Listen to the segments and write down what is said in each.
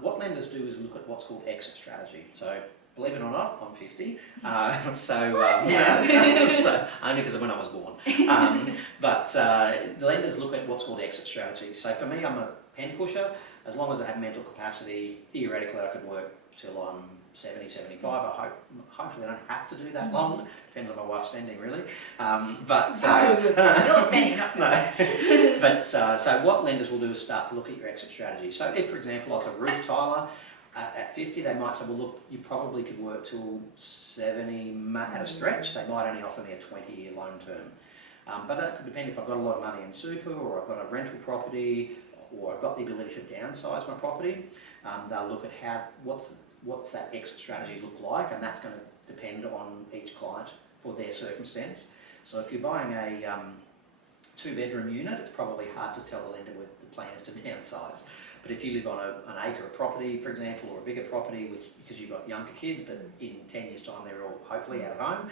What lenders do is look at what's called exit strategy. So, believe it or not, I'm 50. So only because of when I was born. But the lenders look at what's called exit strategy. So for me, I'm a pen pusher. As long as I have mental capacity, theoretically I could work till I'm 70, 75. Hopefully I don't have to do that long. Depends on my wife's spending, really. You're spending, not no. But so what lenders will do is start to look at your exit strategy. So if, for example, I was a roof tiler, at 50, they might say, well, look, you probably could work till 70 at a stretch. They might only offer me a 20-year loan term. But that could depend if I've got a lot of money in super, or I've got a rental property, or I've got the ability to downsize my property. They'll look at what's that exit strategy look like, and that's going to depend on each client for their circumstance. So if you're buying a 2-bedroom unit, it's probably hard to tell the lender what the plan is to downsize. But if you live on an acre of property, for example, or a bigger property because you've got younger kids, but in 10 years' time they're all hopefully out of home,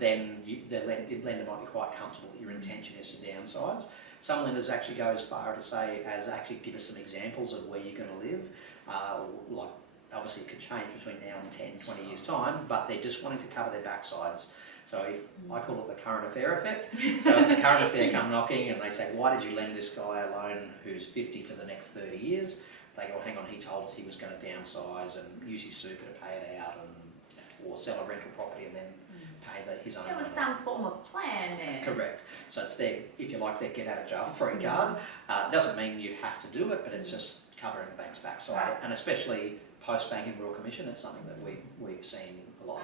then the lender might be quite comfortable that your intention is to downsize. Some lenders actually go as far to say, actually give us some examples of where you're going to live. Like, obviously it could change between now and 10, 20 years' time, but they're just wanting to cover their backsides. So I call it the current affair effect. So if the current affair come knocking and they say, why did you lend this guy a loan who's 50 for the next 30 years? They go, hang on, he told us he was going to downsize and use his super to pay it out, or sell a rental property and then pay his own. There was some form of plan there. Correct. So it's their, if you like, their get out of jail free card. Doesn't mean you have to do it, but it's just covering the bank's backside. Right. And especially post-banking Royal Commission, it's something that we've seen a lot.